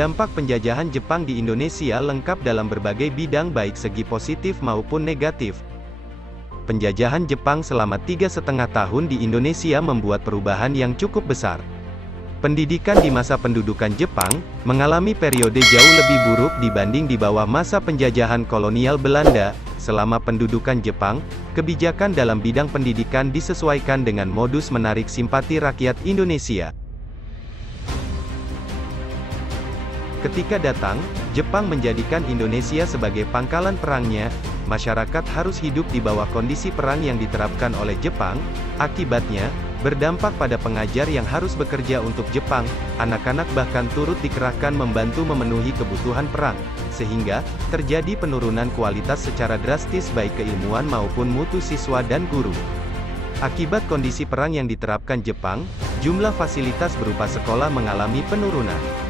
Dampak penjajahan Jepang di Indonesia lengkap dalam berbagai bidang baik segi positif maupun negatif. Penjajahan Jepang selama 3,5 tahun di Indonesia membuat perubahan yang cukup besar. Pendidikan di masa pendudukan Jepang mengalami periode jauh lebih buruk dibanding di bawah masa penjajahan kolonial Belanda. Selama pendudukan Jepang, kebijakan dalam bidang pendidikan disesuaikan dengan modus menarik simpati rakyat Indonesia. Ketika datang, Jepang menjadikan Indonesia sebagai pangkalan perangnya. Masyarakat harus hidup di bawah kondisi perang yang diterapkan oleh Jepang. Akibatnya, berdampak pada pengajar yang harus bekerja untuk Jepang. Anak-anak bahkan turut dikerahkan membantu memenuhi kebutuhan perang, sehingga terjadi penurunan kualitas secara drastis baik keilmuan maupun mutu siswa dan guru. Akibat kondisi perang yang diterapkan Jepang, jumlah fasilitas berupa sekolah mengalami penurunan.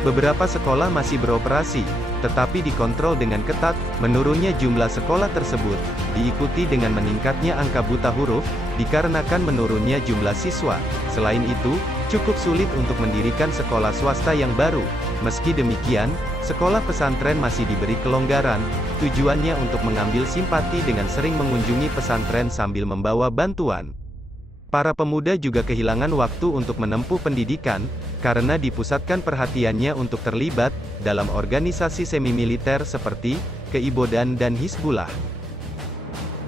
Beberapa sekolah masih beroperasi, tetapi dikontrol dengan ketat. Menurunnya jumlah sekolah tersebut diikuti dengan meningkatnya angka buta huruf, dikarenakan menurunnya jumlah siswa. Selain itu, cukup sulit untuk mendirikan sekolah swasta yang baru. Meski demikian, sekolah pesantren masih diberi kelonggaran, tujuannya untuk mengambil simpati dengan sering mengunjungi pesantren sambil membawa bantuan. Para pemuda juga kehilangan waktu untuk menempuh pendidikan, karena dipusatkan perhatiannya untuk terlibat dalam organisasi semi-militer seperti Keibodan dan Hizbullah.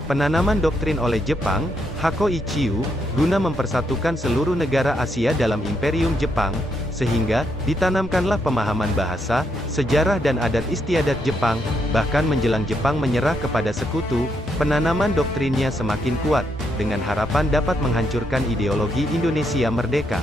Penanaman doktrin oleh Jepang, Hako-ichiu, guna mempersatukan seluruh negara Asia dalam Imperium Jepang, sehingga ditanamkanlah pemahaman bahasa, sejarah dan adat istiadat Jepang. Bahkan menjelang Jepang menyerah kepada sekutu, penanaman doktrinnya semakin kuat, dengan harapan dapat menghancurkan ideologi Indonesia merdeka.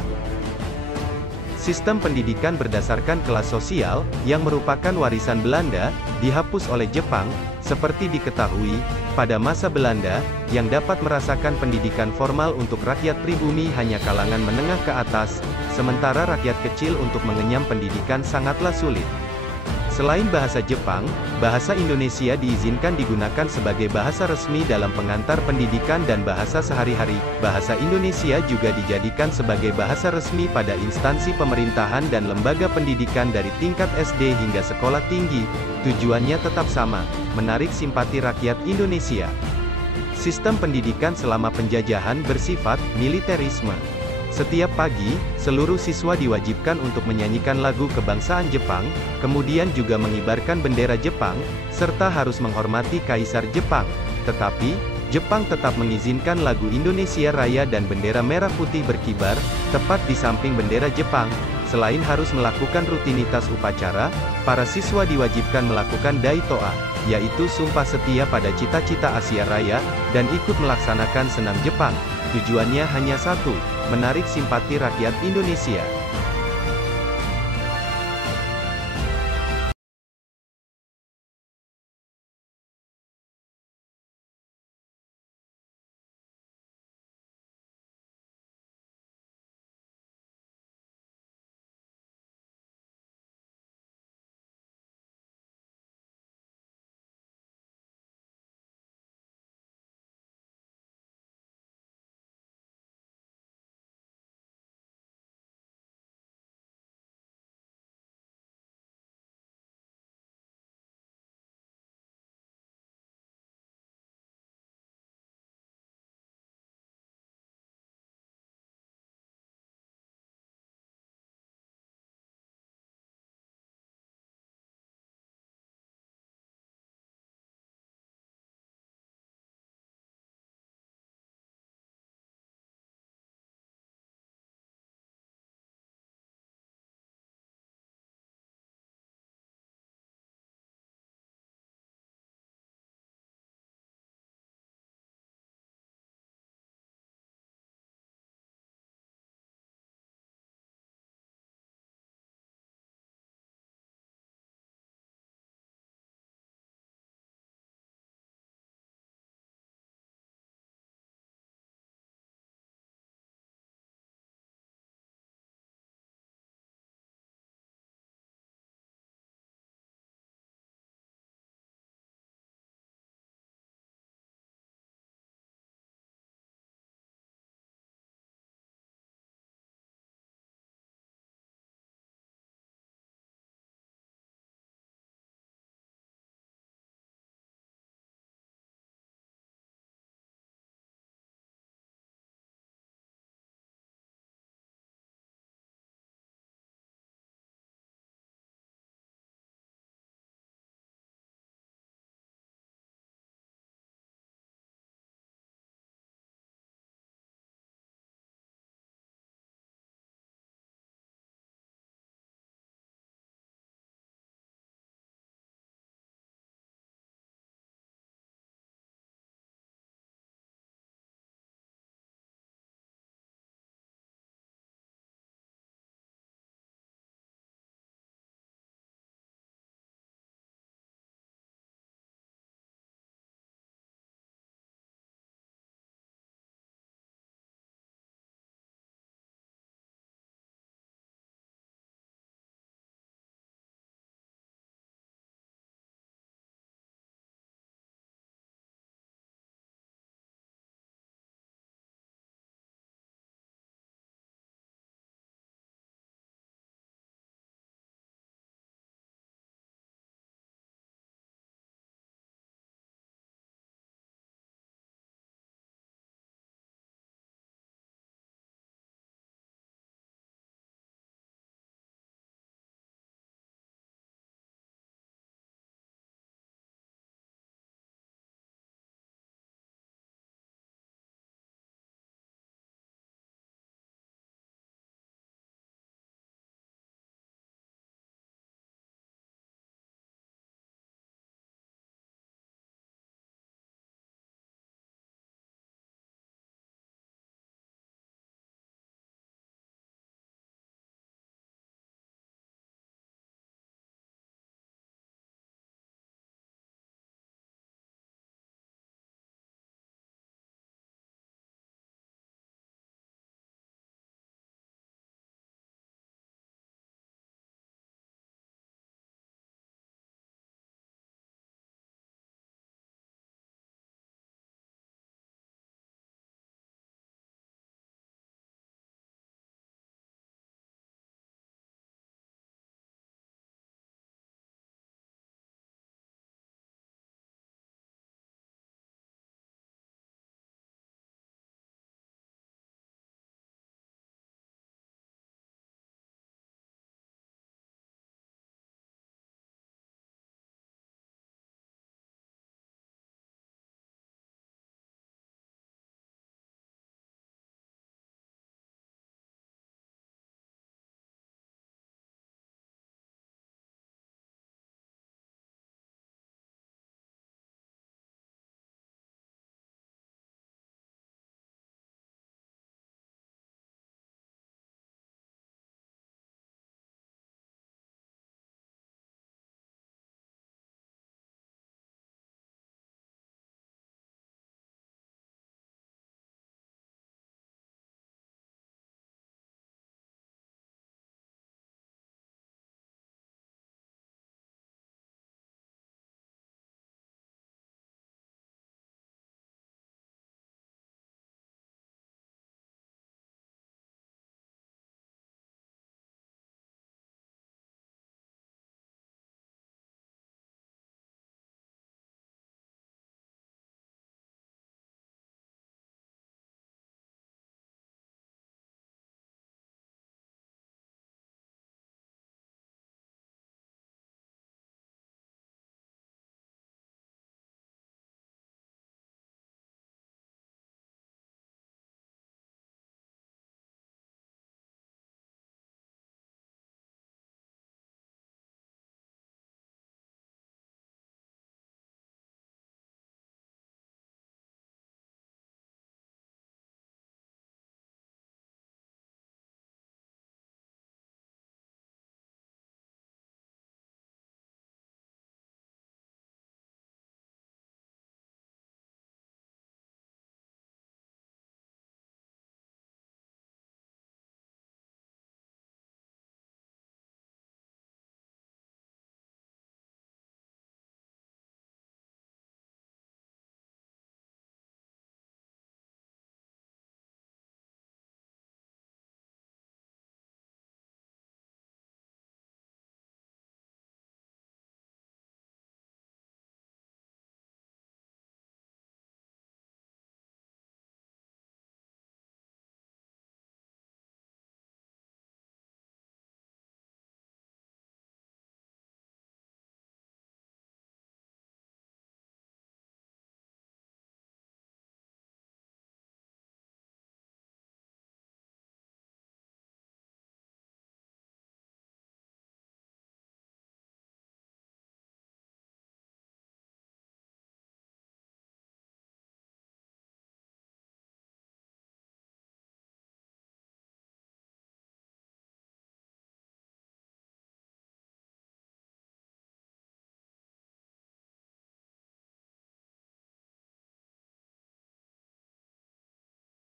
Sistem pendidikan berdasarkan kelas sosial, yang merupakan warisan Belanda, dihapus oleh Jepang. Seperti diketahui, pada masa Belanda, yang dapat merasakan pendidikan formal untuk rakyat pribumi hanya kalangan menengah ke atas, sementara rakyat kecil untuk mengenyam pendidikan sangatlah sulit. Selain bahasa Jepang, bahasa Indonesia diizinkan digunakan sebagai bahasa resmi dalam pengantar pendidikan dan bahasa sehari-hari. Bahasa Indonesia juga dijadikan sebagai bahasa resmi pada instansi pemerintahan dan lembaga pendidikan dari tingkat SD hingga sekolah tinggi. Tujuannya tetap sama, menarik simpati rakyat Indonesia. Sistem pendidikan selama penjajahan bersifat militerisme. Setiap pagi, seluruh siswa diwajibkan untuk menyanyikan lagu kebangsaan Jepang, kemudian juga mengibarkan bendera Jepang, serta harus menghormati Kaisar Jepang. Tetapi, Jepang tetap mengizinkan lagu Indonesia Raya dan bendera merah putih berkibar, tepat di samping bendera Jepang. Selain harus melakukan rutinitas upacara, para siswa diwajibkan melakukan Daitoa, yaitu sumpah setia pada cita-cita Asia Raya, dan ikut melaksanakan senam Jepang. Tujuannya hanya satu, menarik simpati rakyat Indonesia.